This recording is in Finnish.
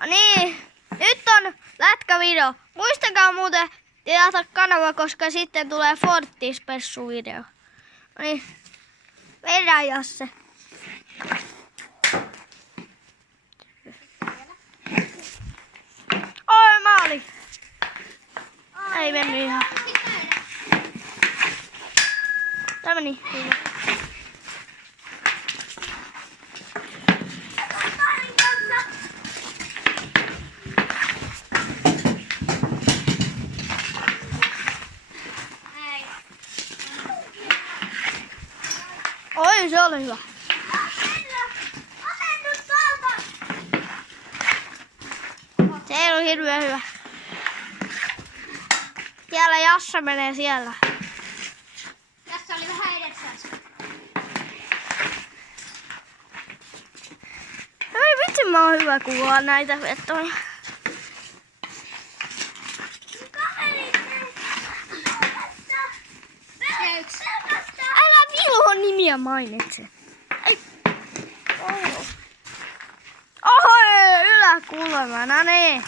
No niin, nyt on lätkävideo. Muistakaa muuten tilata kanava, koska sitten tulee Fortis-pessu-video. No niin, vedä Jasse. Oi maali! Ei mennyt ihan. Tää meni hyvä. Oi, se oli hyvä. Se ei ollut hirveän hyvä. Siellä Jassa menee siellä. Tässä oli vähän edessä. Ei vitsi, mä oon hyvä kuvaa näitä vetoja. Älä Vilhon nimiä mainitse. Ei. Oho, yläkulma, no niin.